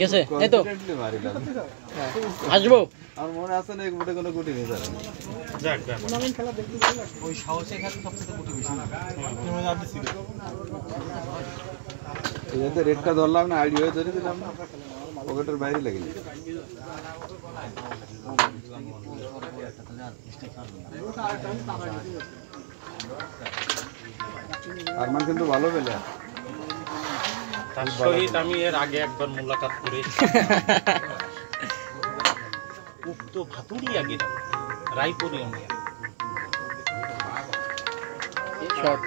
গেছে এই তো আসবো আমার মনে আছে না গুটে কোনো গুটি নেই স্যার যাক টুর্নামেন্ট খেলা দেখতে ওই সাহসে এখানে সবচেয়ে গুটি বেশি মজা আসছিল এই যে রেডটা ধরলাম না আইডি হয়ে ধরে দিলাম না পকেটের বাইরে লেগে গেল আরমান কিন্তু ভালো পেলে তার সহিত আমি এর আগে একবার মুলাকাত করেছি উক্ত ভাতুরিয়া গেলাম রায়পুরে শর্ট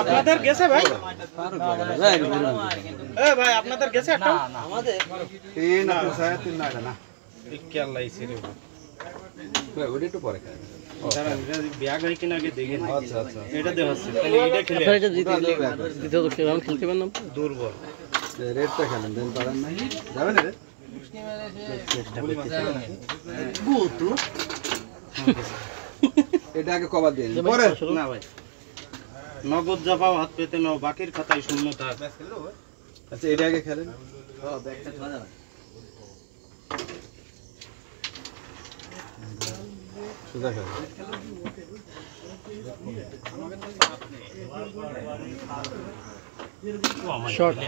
আপনাদের গেছে ভাই ভাই আপনাদের গেছে একটা আমাদের তিন না সাড়ে তিন না না কেলাই ছেড়ে ভাই ওটা একটু পরে খাই দাঁড়ান ব্যাগ হয় কিনা আগে দেখে নিই আচ্ছা আচ্ছা এটা দেখাচ্ছে তাহলে এটা খেলে এটা দ্বিতীয় রাউন্ড খেলতে পারেন না দুর্বল রেডটা খেলেন দেন পারেন না যাবেন রে এটা আগে কভার দিন পরে না ভাই নগদ যা পাও হাত পেতে নাও বাকির খাতায় শূন্যতা আচ্ছা এটা আগে খেলেন সুদা খেলেন শর্ট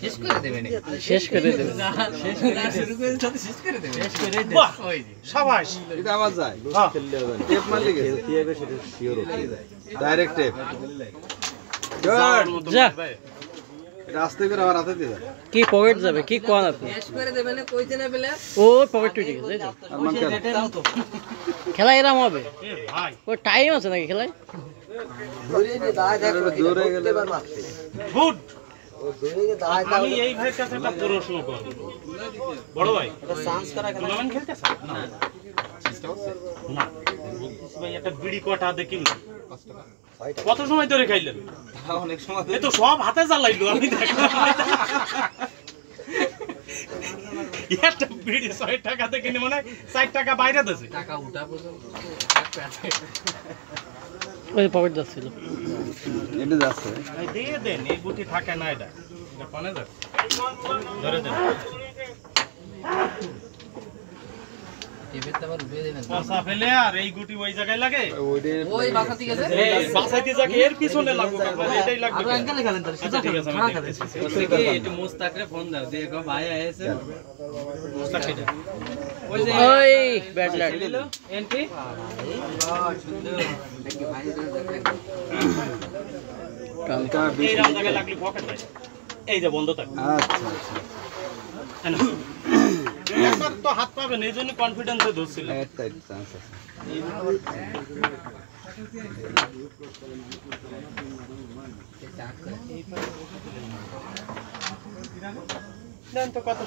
শেষ করে দেবেন সাবাস এটা আমার যায় খেললে হবে টেপ মারলে গেছে কি হবে সেটা শিওর হচ্ছে ডাইরেক্ট টেপ গুড যা এটা আস্তে করে আমার হাতে দিয়ে দাও কি পকেট যাবে কি কোন আপনি ও পকেট টুটে গেছে এই তো আরমান খেল খেলা এরকম হবে এ ভাই ও টাইম আছে নাকি খেলায় দৌড়ে গেলে গুড আমি এই ভাইয়ের কাছে একটা প্রশ্ন করব বড় ভাই টুর্নামেন্ট খেলতেছ না না বলতেছি ভাই একটা বিড়ি কটা দেখিন কত সময় ধরে খাইলেন অনেক সময় এ তো সব হাতে জ্বালাইলো আমি দেখলাম একটা বিড়ি 6 টাকাতে কিনে মানে 4 টাকা বাইরে দিয়েছে টাকা উঠা পর্যন্ত ওই পকেট যাচ্ছিল এটা যাচ্ছে ভাই দিয়ে দেন এই গুটি থাকে না এটা এটা পানে যাচ্ছে ধরে দেন পয়সা ফেলে আর এই গুটি ওই জায়গায় লাগে ওই বাসাইতে যাকে এর পিছনে লাগবে এটাই লাগবে আর অ্যাঙ্গেলে খেলেন তাহলে সোজা খেলেন খাড়া খেলেন একটু মুস্তাকরে ফোন দাও দেখো ভাই আইছে মুস্তাক কেটে ওই যে ওই ব্যাট লাগ এন্ট্রি কালকা এই রাউন্ড জায়গায় লাগলি পকেট ভাই এই যে বন্ধ থাকে আচ্ছা আচ্ছা একবার তো হাত পাবেন এই জন্য কনফিডেন্সে ধরছিল একটা চান্স আছে দেন তো কত